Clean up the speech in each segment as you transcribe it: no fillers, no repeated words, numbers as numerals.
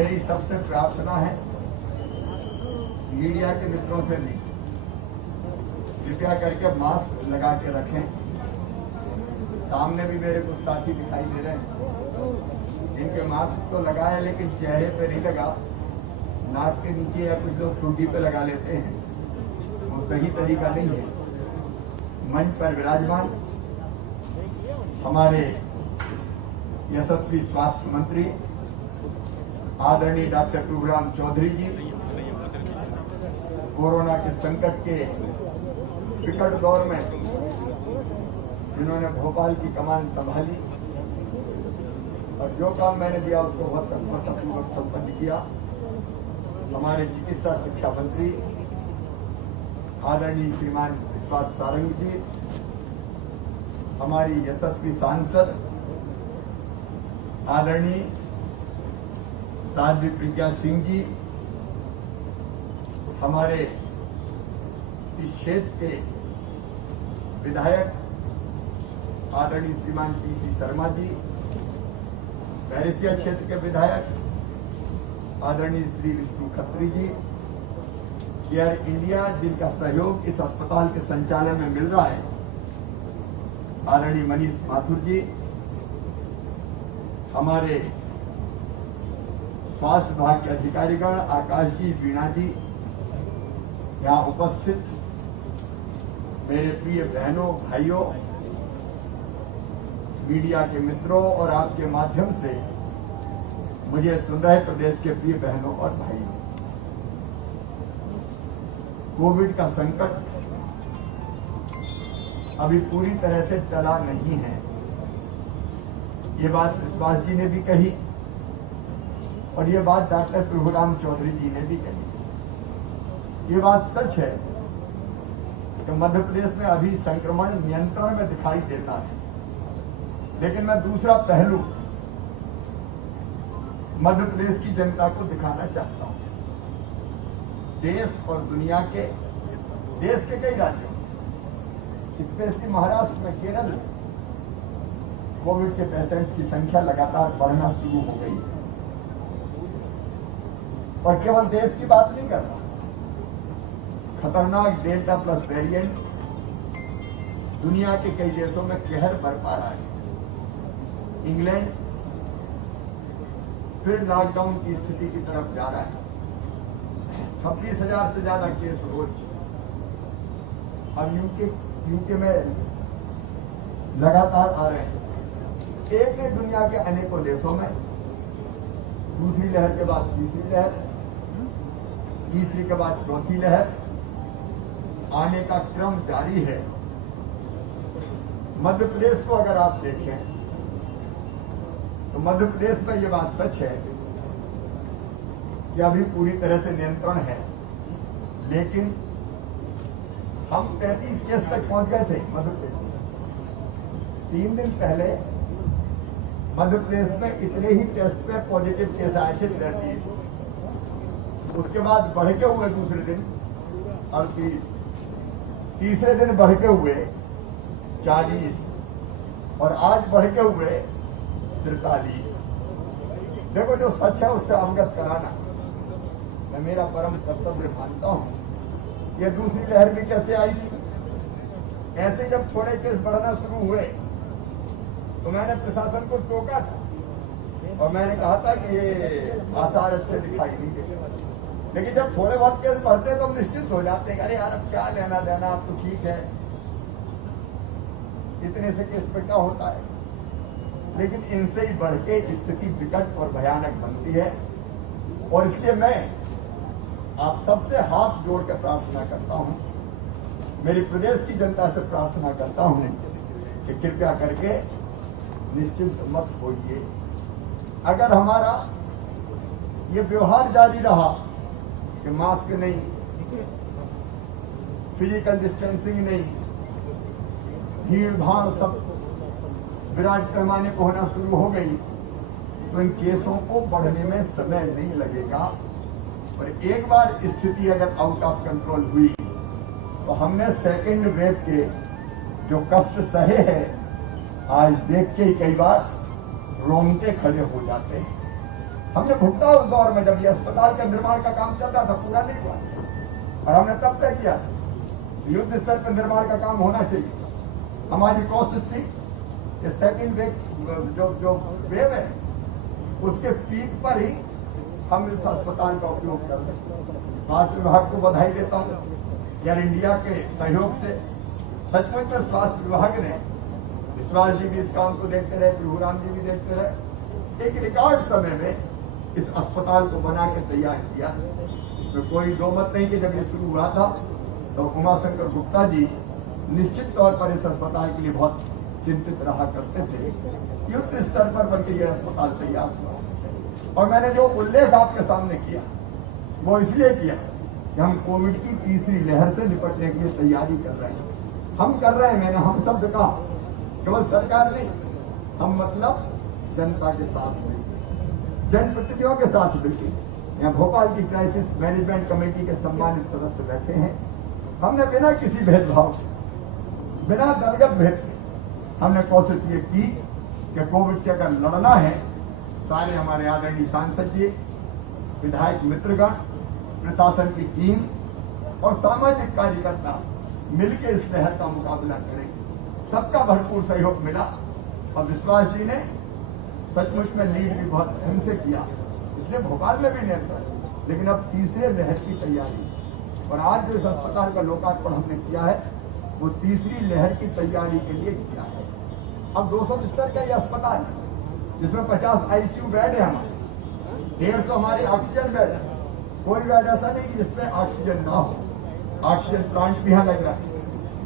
मेरी सबसे प्रार्थना है मीडिया के मित्रों से भी, कृपया करके मास्क लगा के रखें। सामने भी मेरे कुछ साथी दिखाई दे रहे हैं, इनके मास्क तो लगाए लेकिन चेहरे पे नहीं लगा, नाक के नीचे या कुछ लोग टूटी पे लगा लेते हैं, वो सही तरीका नहीं है। मंच पर विराजमान हमारे यशस्वी स्वास्थ्य मंत्री आदरणीय डॉक्टर प्रभुराम चौधरी जी, कोरोना के संकट के विकट दौर में जिन्होंने भोपाल की कमान संभाली और जो काम मैंने दिया उसको बहुत तत्परतापूर्वक संपन्न किया। हमारे चिकित्सा शिक्षा मंत्री आदरणीय श्रीमान विश्वास सारंग जी, हमारी यशस्वी सांसद आदरणीय साध्वी प्रज्ञा सिंह जी, हमारे इस क्षेत्र के विधायक आदरणीय श्रीमान पीसी शर्मा जी, बैरिसिया क्षेत्र के विधायक आदरणीय श्री विष्णु खत्री जी, एयर इंडिया जिनका सहयोग इस अस्पताल के संचालन में मिल रहा है आदरणीय मनीष माथुर जी, हमारे स्वास्थ्य विभाग के अधिकारीगण आकाश जी, वीणा जी, यहां उपस्थित मेरे प्रिय बहनों भाइयों, मीडिया के मित्रों और आपके माध्यम से मुझे सुन रहे प्रदेश के प्रिय बहनों और भाइयों, कोविड का संकट अभी पूरी तरह से टला नहीं है। ये बात विश्वास जी ने भी कही और ये बात डॉक्टर प्रभुराम चौधरी जी ने भी कही। ये बात सच है कि मध्य प्रदेश में अभी संक्रमण नियंत्रण में दिखाई देता है, लेकिन मैं दूसरा पहलू मध्य प्रदेश की जनता को दिखाना चाहता हूं। देश और दुनिया के देश के कई राज्यों, स्पेशली महाराष्ट्र में, केरल में कोविड के पेशेंट्स की संख्या लगातार बढ़ना शुरू हो गई है। और केवल देश की बात नहीं कर रहा, खतरनाक डेल्टा प्लस वेरिएंट दुनिया के कई देशों में कहर बरपा रहा है। इंग्लैंड फिर लॉकडाउन की स्थिति की तरफ जा रहा है। 26,000 से ज्यादा केस रोज। अब यूके में लगातार आ रहे हैं। एक ने दुनिया के अनेकों देशों में दूसरी लहर के बाद तीसरी लहर, तीसरी के बाद चौथी लहर आने का क्रम जारी है। मध्य प्रदेश को अगर आप देखें तो मध्य प्रदेश में ये बात सच है कि अभी पूरी तरह से नियंत्रण है, लेकिन हम 33 केस तक पहुंच गए थे मध्य प्रदेश में। 3 दिन पहले मध्य प्रदेश में इतने ही टेस्ट पे पॉजिटिव केस आए थे 33। उसके बाद बढ़ के हुए दूसरे दिन 38, तीसरे दिन बढ़ के हुए 40 और आज बढ़ के हुए 43। देखो, जो सच है उससे अवगत कराना मैं मेरा परम कर्तव्य मानता हूं। ये दूसरी लहर भी कैसे आई थी? ऐसे जब थोड़े केस बढ़ना शुरू हुए तो मैंने प्रशासन को टोका था और मैंने कहा था कि ये आसार अच्छे दिखाई नहीं देते, लेकिन जब थोड़े बहुत केस बढ़ते तो हम निश्चित हो जाते हैं, अरे यार अब क्या लेना देना, अब तो ठीक है, इतने से केस पे क्या होता है। लेकिन इनसे ही बढ़ के स्थिति विकट और भयानक बनती है। और इसलिए मैं आप सबसे हाथ जोड़ कर प्रार्थना करता हूं, मेरी प्रदेश की जनता से प्रार्थना करता हूं कि कृपया करके निश्चिंत मत होइए। अगर हमारा ये व्यवहार जारी रहा कि मास्क नहीं, फिजिकल डिस्टेंसिंग नहीं, भीड़ भाड़ सब विराट पैमाने पर होना शुरू हो गई, तो इन केसों को बढ़ने में समय नहीं लगेगा। और एक बार स्थिति अगर आउट ऑफ कंट्रोल हुई तो हमने सेकेंड वेव के जो कष्ट सहे हैं आज देख के कई बार रोंगटे खड़े हो जाते हैं। हमने भुगता उस दौर में जब ये अस्पताल का निर्माण का काम चल रहा था, पूरा नहीं हुआ, और हमने तब तय किया युद्ध स्तर पर निर्माण का काम होना चाहिए। हमारी कोशिश थी कि सेकंड वेव जो वेव है उसके पीक पर ही हम इस अस्पताल का उपयोग कर रहे हैं। स्वास्थ्य विभाग को बधाई देता हूं, एयर इंडिया के सहयोग से सचमुच में स्वास्थ्य विभाग ने, विश्वास जी भी इस काम को देखते रहे, प्रभुराम जी भी देखते रहे, एक रिकॉर्ड समय में इस अस्पताल को बना के तैयार किया। इसमें कोई दो मत नहीं कि जब ये शुरू हुआ था तो उमाशंकर गुप्ता जी निश्चित तौर पर इस अस्पताल के लिए बहुत चिंतित रहा करते थे। युद्ध स्तर पर बनकर यह अस्पताल तैयार हुआ, और मैंने जो उल्लेख आपके सामने किया वो इसलिए किया कि हम कोविड की तीसरी लहर से निपटने के लिए तैयारी कर रहे हैं। हम कर रहे हैं, मैंने हम शब्द कहा, केवल सरकार नहीं, हम मतलब जनता के साथ मिलकर, जनप्रतिनिधियों के साथ मिलकर। यहाँ भोपाल की क्राइसिस मैनेजमेंट कमेटी के सम्मानित सदस्य बैठे हैं। हमने बिना किसी भेदभाव के, बिना दलगत भेद के हमने कोशिश ये की कि कोविड से अगर लड़ना है, सारे हमारे आदरणीय सांसद जी, विधायक मित्रगण, प्रशासन की टीम और सामाजिक कार्यकर्ता मिलकर इस लहर का मुकाबला करेंगे। सबका भरपूर सहयोग मिला और विश्वास जी ने सचमुच में लीड भी बहुत हमसे किया, इसलिए भोपाल में भी नियंत्रण। लेकिन अब तीसरे लहर की तैयारी, और आज जो इस अस्पताल का लोकार्पण हमने किया है वो तीसरी लहर की तैयारी के लिए किया है। अब 200 बिस्तर का ये अस्पताल है जिसमें 50 आईसीयू बेड है हमारे, 150 हमारे ऑक्सीजन बेड है। कोई बेड ऐसा नहीं कि जिसमें ऑक्सीजन ना हो। ऑक्सीजन प्लांट भी यहां लग रहा है,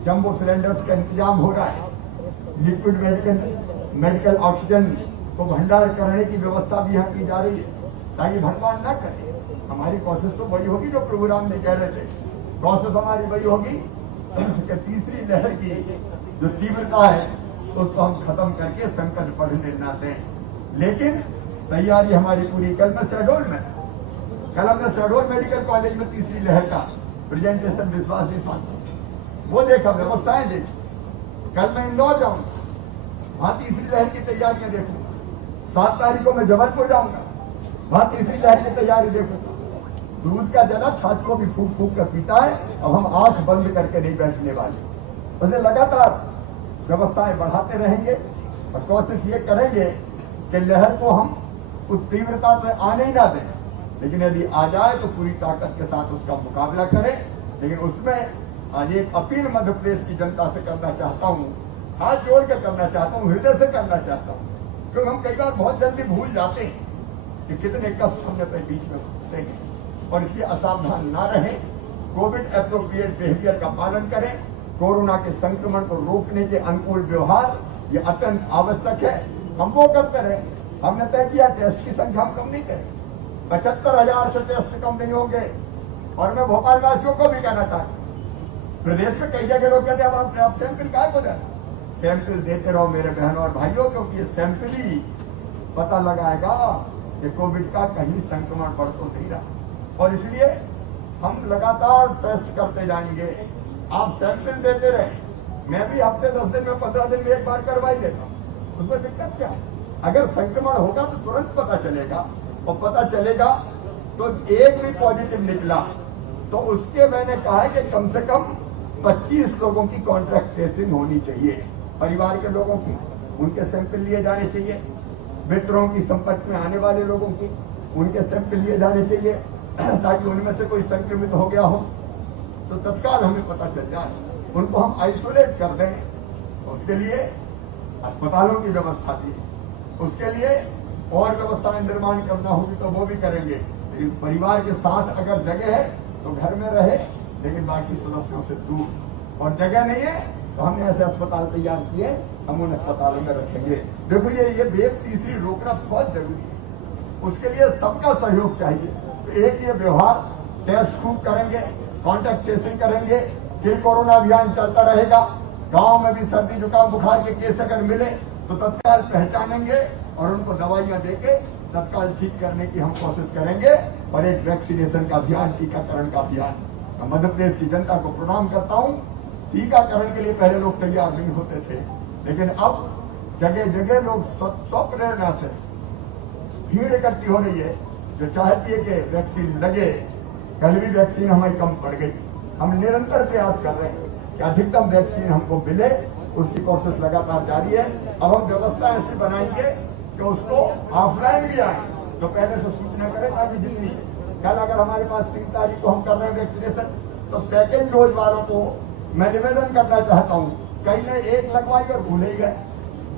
जंबो सिलेंडर्स का इंतजाम हो रहा है, लिक्विड मेडिकल ऑक्सीजन को भंडार करने की व्यवस्था भी यहाँ की जा रही है ताकि भगवान न करे। हमारी कोशिश तो वही होगी जो प्रभुराम ने कह रहे थे, कोशिश हमारी वही होगी कि तीसरी लहर की जो तीव्रता है उसको हम खत्म करके संकट बढ़ने न दें। लेकिन तैयारी हमारी पूरी। कल मैं शहडोल में, कल हमने शहडोल मेडिकल कॉलेज में तीसरी लहर का प्रेजेंटेशन विश्वास जी साथ वो देखा, व्यवस्थाएं देखी। कल मैं इंदौर जाऊंगा, वहां तीसरी लहर की तैयारियां देखूंगा। 7 तारीख को मैं जबलपुर जाऊंगा, वहां तीसरी लहर की तैयारी देखूंगा। दूध का जला छाछ को भी फूक फूक कर पीता है, अब हम आंख बंद करके नहीं बैठने वाले। उसे लगातार व्यवस्थाएं बढ़ाते रहेंगे और कोशिश ये करेंगे कि लहर को हम उस तीव्रता से आने ही ना दें, लेकिन यदि आ जाए तो पूरी ताकत के साथ उसका मुकाबला करें। लेकिन उसमें आज एक अपील मध्य प्रदेश की जनता से करना चाहता हूं, हाथ जोड़ के करना चाहता हूं, हृदय से करना चाहता हूं, क्योंकि हम कई बार बहुत जल्दी भूल जाते हैं कि कितने कष्ट हमने अपने बीच में भुगते हैं, और इसलिए असावधान ना रहें। कोविड एप्रोप्रिएट बिहेवियर का पालन करें। कोरोना के संक्रमण को रोकने के अनुकूल व्यवहार ये अत्यंत आवश्यक है। हम वो करते रहे। हमने तय किया टेस्ट की संख्या हम कम नहीं करें, 75,000 से टेस्ट कम नहीं होंगे। और मैं भोपाल वासियों को भी कहना चाहता हूं, प्रदेश में कई जगह लोग कहते हैं अब आप सैंपल काय हो जाए, सैंपल देते रहो मेरे बहनों और भाइयों, क्योंकि ये सैंपल ही पता लगाएगा कि कोविड का कहीं संक्रमण बढ़ तो नहीं रहा। और इसलिए हम लगातार टेस्ट करते जाएंगे। आप सैंपल देते रहे, मैं भी हफ्ते 10 दिन में 15 दिन में एक बार करवाई देता हूं, उसमें दिक्कत क्या है? अगर संक्रमण होगा तो तुरंत पता चलेगा, और पता चलेगा तो एक भी पॉजिटिव निकला तो उसके मैंने कहा है कि कम से कम 25 लोगों की कॉन्ट्रैक्ट ट्रेसिंग होनी चाहिए। परिवार के लोगों की, उनके सैंपल लिए जाने चाहिए। मित्रों की संपर्क में आने वाले लोगों की, उनके सैंपल लिए जाने चाहिए, ताकि उनमें से कोई संक्रमित हो गया हो तो तत्काल हमें पता चल जाए, उनको हम आइसोलेट कर दें। उसके लिए अस्पतालों की व्यवस्था भी है, उसके लिए और व्यवस्थाएं निर्माण करना होगी तो वो भी करेंगे। लेकिन परिवार के साथ अगर जगह है तो घर में रहे, लेकिन बाकी सदस्यों से दूर। और जगह नहीं है तो हमने ऐसे अस्पताल तैयार किए, हम उन अस्पतालों में रखेंगे। देखो ये वेव तीसरी रोकना बहुत जरूरी है, उसके लिए सबका सहयोग चाहिए। तो एक ये व्यवहार, टेस्ट खूब करेंगे, कॉन्टैक्ट ट्रेसिंग करेंगे, फिर कोरोना अभियान चलता रहेगा। गांव में भी सर्दी जुकाम बुखार के केस अगर मिले तो तत्काल पहचानेंगे और उनको दवाइयां देके तत्काल ठीक करने की हम कोशिश करेंगे। और एक वैक्सीनेशन का अभियान, टीकाकरण का अभियान। मैं मध्य प्रदेश की जनता को प्रणाम करता हूं। टीकाकरण के लिए पहले लोग तैयार नहीं होते थे, लेकिन अब जगह जगह लोग स्वप्रेरणा से भीड़ इकट्ठी हो रही है जो चाहती है कि वैक्सीन लगे। कल भी वैक्सीन हमारी कम पड़ गई। हम निरंतर प्रयास कर रहे हैं कि अधिकतम वैक्सीन हमको मिले, उसकी कोशिश लगातार जारी है। अब हम व्यवस्था ऐसी बनाएंगे कि उसको ऑफलाइन भी आए तो पहले से सूचना करें, ताकि जितनी कल अगर हमारे पास 3 तारीख को हम कर रहे हैं वैक्सीनेशन, तो सेकेंड डोज वालों को मैं निवेदन करना चाहता हूं, कहीं ने एक लगवाई और भूल ही गए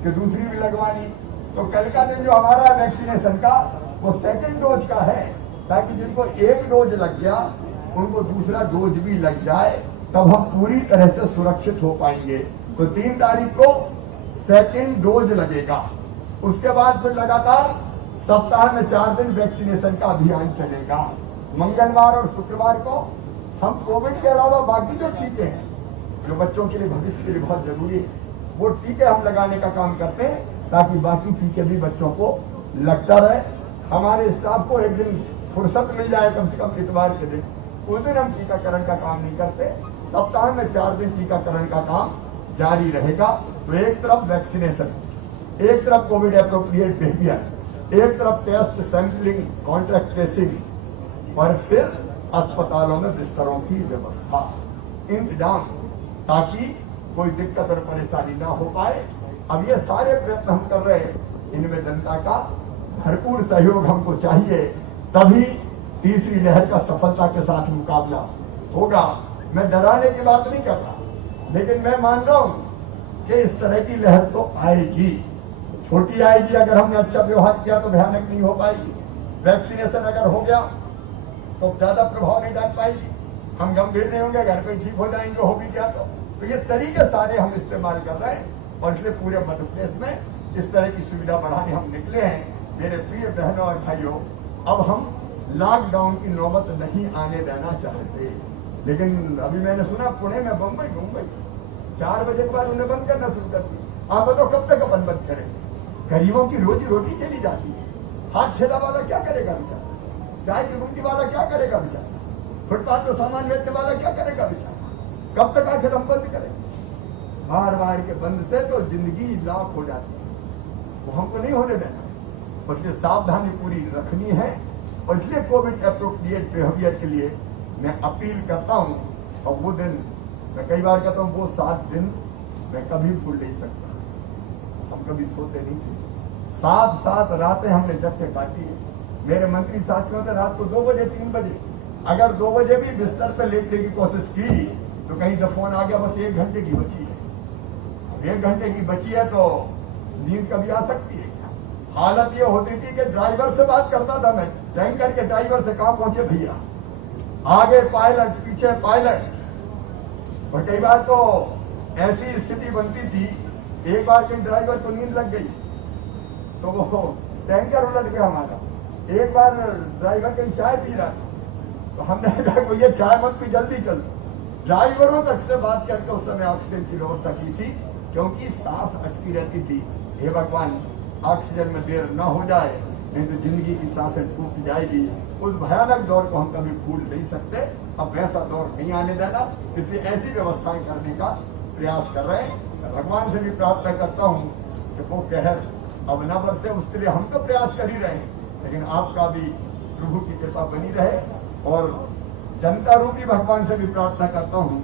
कि दूसरी भी लगवानी। तो कल का दिन जो हमारा वैक्सीनेशन का वो सेकेंड डोज का है, ताकि जिनको एक डोज लग गया उनको दूसरा डोज भी लग जाए, तब हम पूरी तरह से सुरक्षित हो पाएंगे। तो 3 तारीख को सेकेंड डोज लगेगा। उसके बाद फिर लगातार सप्ताह में 4 दिन वैक्सीनेशन का अभियान चलेगा। मंगलवार और शुक्रवार को हम कोविड के अलावा बाकी जो टीके हैं जो बच्चों के लिए भविष्य के लिए बहुत जरूरी है, वो टीके हम लगाने का काम करते हैं, ताकि बाकी टीके भी बच्चों को लगता रहे। हमारे स्टाफ को एक दिन फुर्सत मिल जाए, कम से कम इतवार के दिन, उस दिन हम टीकाकरण का काम नहीं करते। सप्ताह में 4 दिन टीकाकरण का काम जारी रहेगा। तो एक तरफ वैक्सीनेशन, एक तरफ कोविड एप्रोप्रिएट बिहेवियर, एक तरफ टेस्ट, सैंपलिंग, कॉन्ट्रैक्ट ट्रेसिंग, और फिर अस्पतालों में बिस्तरों की व्यवस्था, इंतजाम, ताकि कोई दिक्कत और परेशानी ना हो पाए। अब ये सारे प्रयत्न हम कर रहे हैं, इनमें जनता का भरपूर सहयोग हमको चाहिए, तभी तीसरी लहर का सफलता के साथ मुकाबला होगा। मैं डराने की बात नहीं कर रहा, लेकिन मैं मान रहा हूं कि इस तरह की लहर तो आएगी, छोटी आएगी। अगर हमने अच्छा व्यवहार किया तो भयानक नहीं हो पाएगी। वैक्सीनेशन अगर हो गया तो ज्यादा प्रभाव नहीं डाल पाएगी, हम गंभीर नहीं होंगे, घर पे ठीक हो जाएंगे, हो भी गया तो ये तरीके सारे हम इस्तेमाल कर रहे हैं, और इसलिए पूरे मध्य प्रदेश में इस तरह की सुविधा बढ़ाने हम निकले हैं। मेरे प्रिय बहनों और भाइयों, अब हम लॉकडाउन की नौबत नहीं आने देना चाहते। लेकिन अभी मैंने सुना पुणे में, मुंबई 4 बजे के बाद उन्हें बंद करना शुरू कर दिया। आप बताओ कब तक अपन बंद करेंगे? गरीबों की रोजी रोटी चली जाती है। हाथ ठेला वाला क्या करेगा बेचारा? चाय की गुमटी वाला क्या करेगा बेचारा? फुटपाथ पर सामान बेचने वाला क्या करेगा बेचारा? कब तक आखिर हम बंद करेंगे? बार बार के बंद से तो जिंदगी लाख हो जाती है, वो हमको नहीं होने देना। उसलिए सावधानी पूरी रखनी है, और इसलिए कोविड एप्रोप्रिएट बिहेवियर के लिए मैं अपील करता हूं। और वो दिन मैं कई बार कहता हूं, वो 7 दिन मैं कभी भूल नहीं सकता। हम कभी सोते नहीं थे, 7 रातें हमने जग के काटी है। मेरे मंत्री साथियों ने रात को 2 बजे 3 बजे अगर 2 बजे भी बिस्तर पर लेटने की कोशिश की तो कहीं तो फोन आ गया, बस 1 घंटे की बची है। अब 1 घंटे की बची है तो नींद कभी आ सकती है। हालत ये होती थी कि ड्राइवर से बात करता था मैं, टैंकर के ड्राइवर से, कहां पहुंचे भैया, आगे पायलट पीछे पायलट। और कई बार तो ऐसी स्थिति बनती थी, एक बार के ड्राइवर को नींद लग गई तो वो टैंकर उलट गया हमारा। एक बार ड्राइवर कहीं चाय पी रहा तो हमने कहा भैया चाय मत पी, जल्दी चल। ड्राइवरों तक से बात करके उस समय ऑक्सीजन की व्यवस्था की थी, क्योंकि सांस अटकी रहती थी। हे भगवान, ऑक्सीजन में देर न हो जाए, नहीं तो जिंदगी की सांसें टूट जाएगी। उस भयानक दौर को हम कभी भूल नहीं सकते। अब वैसा दौर नहीं आने देना, इसलिए ऐसी व्यवस्थाएं करने का प्रयास कर रहे हैं। मैं भगवान से भी प्रार्थना करता हूं कि वो कहर अब न बरसे, उसके लिए हम तो प्रयास कर ही रहे हैं, लेकिन आपका भी प्रभु की कृपा बनी रहे। और जनता रूपी भगवान से भी प्रार्थना करता हूं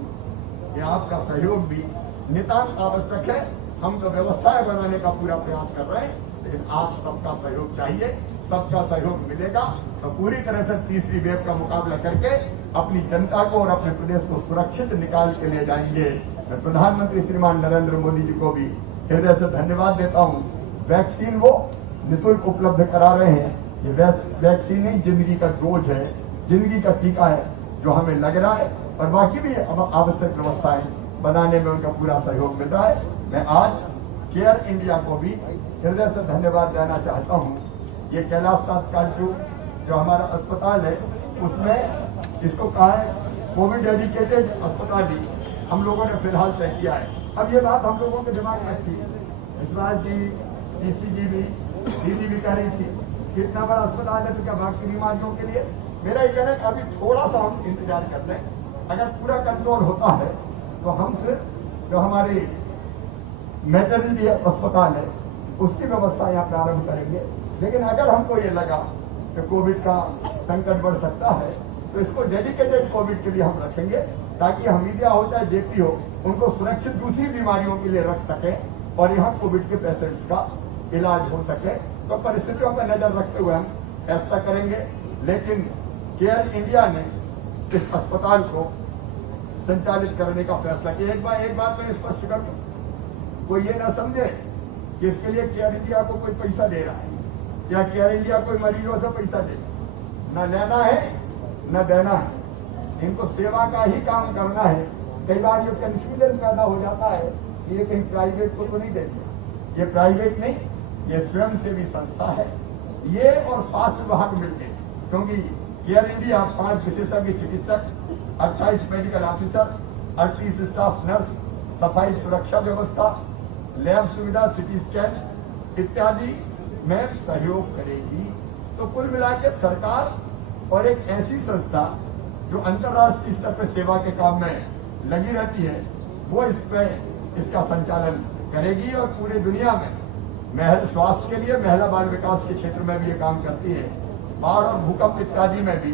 कि आपका सहयोग भी नितांत आवश्यक है। हम तो व्यवस्थाएं बनाने का पूरा प्रयास कर रहे हैं, लेकिन आप सबका सहयोग चाहिए। सबका सहयोग मिलेगा तो पूरी तरह से तीसरी वेव का मुकाबला करके अपनी जनता को और अपने प्रदेश को सुरक्षित निकाल के ले जाएंगे। मैं प्रधानमंत्री श्रीमान नरेंद्र मोदी जी को भी हृदय से धन्यवाद देता हूं। वैक्सीन वो निःशुल्क उपलब्ध करा रहे हैं। ये वैक्सीन ही जिंदगी का डोज है, जिंदगी का टीका है जो हमें लग रहा है, और बाकी भी आवश्यक व्यवस्थाएं बनाने में उनका पूरा सहयोग मिल रहा है। मैं आज केयर इंडिया को भी हृदय से धन्यवाद देना चाहता हूं। ये कैलाश तात्काल जो हमारा अस्पताल है, उसमें इसको कहा है कोविड डेडिकेटेड अस्पताल ही हम लोगों ने फिलहाल तय किया है। अब ये बात हम लोगों के दिमाग में थी, विश्वास जी, डीसी जी भी, दीदी भी कह रही थी कितना बड़ा अस्पताल है तो क्या बाकी बीमारियों के लिए। मेरा ये कहना है कि अभी थोड़ा सा हम इंतजार कर लें, अगर पूरा कंट्रोल होता है तो हम सिर्फ जो हमारे मेटरनिटी अस्पताल है उसकी व्यवस्था यहाँ प्रारंभ करेंगे। लेकिन अगर हमको ये लगा कि कोविड का संकट बढ़ सकता है तो इसको डेडिकेटेड कोविड के लिए हम रखेंगे, ताकि हमीदिया हो चाहे जेपी हो उनको सुरक्षित दूसरी बीमारियों के लिए रख सकें और यहाँ कोविड के पेशेंट्स का इलाज हो सके। तो परिस्थितियों पर नजर रखते हुए हम फैसला करेंगे। लेकिन केयर इंडिया ने इस अस्पताल को संचालित करने का फैसला किया। एक बात मैं स्पष्ट कर दूं, कोई ये ना समझे कि इसके लिए केयर इंडिया को कोई पैसा दे रहा है या केयर इंडिया कोई मरीजों से पैसा दे, न लेना है न देना है। इनको सेवा का ही काम करना है। कई बार ये कंफ्यूजन पैदा हो जाता है कि ये कहीं प्राइवेट को तो नहीं दे दिया। ये प्राइवेट नहीं, ये स्वयंसेवी संस्था है। ये और स्वास्थ्य विभाग मिलकर, क्योंकि केयर इंडिया 5 विशेषज्ञ चिकित्सक, 28 मेडिकल ऑफिसर, 38 स्टाफ नर्स, सफाई सुरक्षा व्यवस्था, लैब सुविधा, सिटी स्कैन इत्यादि में सहयोग करेगी। तो कुल मिलाकर सरकार और एक ऐसी संस्था जो अंतर्राष्ट्रीय स्तर पर सेवा के काम में लगी रहती है, वो इस पे इसका संचालन करेगी और पूरी दुनिया में स्वास्थ्य के लिए, महिला बाल विकास के क्षेत्र में भी ये काम करती है। बाढ़ और भूकंप इत्यादि में भी,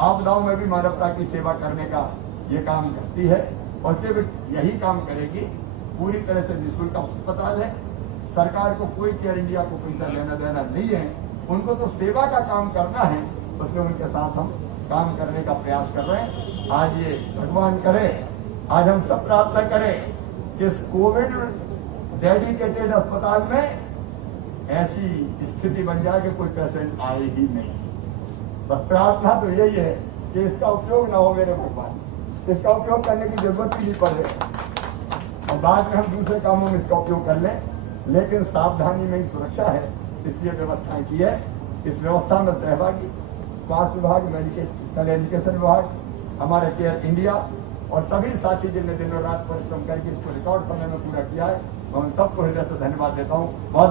आपदाओं में भी मानवता की सेवा करने का ये काम करती है और सिर्फ यही काम करेगी। पूरी तरह से निःशुल्क अस्पताल है। सरकार को कोई केयर इंडिया को पैसा लेना देना नहीं है। उनको तो सेवा का काम करना है, उसमें उनके साथ हम काम करने का प्रयास कर रहे हैं। आज ये भगवान करे, आज हम सब प्रार्थना करें कि इस कोविड डेडिकेटेड अस्पताल में ऐसी स्थिति बन जाए कि कोई पेशेंट आए ही नहीं। बस प्रार्थना तो यही है कि इसका उपयोग ना हो मेरे भगवान, इसका उपयोग करने की जरूरत ही नहीं पड़े और बाद में हम दूसरे कामों में इसका उपयोग कर लें। लेकिन सावधानी में ही सुरक्षा है, इसलिए व्यवस्थाएं की है। इस व्यवस्था में सहभागी स्वास्थ्य विभाग, मेडिकल एजुकेशन विभाग, हमारे केयर इंडिया और सभी साथी जिनने दिनों रात परिश्रम करके इसको रिकॉर्ड समय में पूरा किया है, मैं उन सबको हृदय से धन्यवाद देता हूँ। बहुत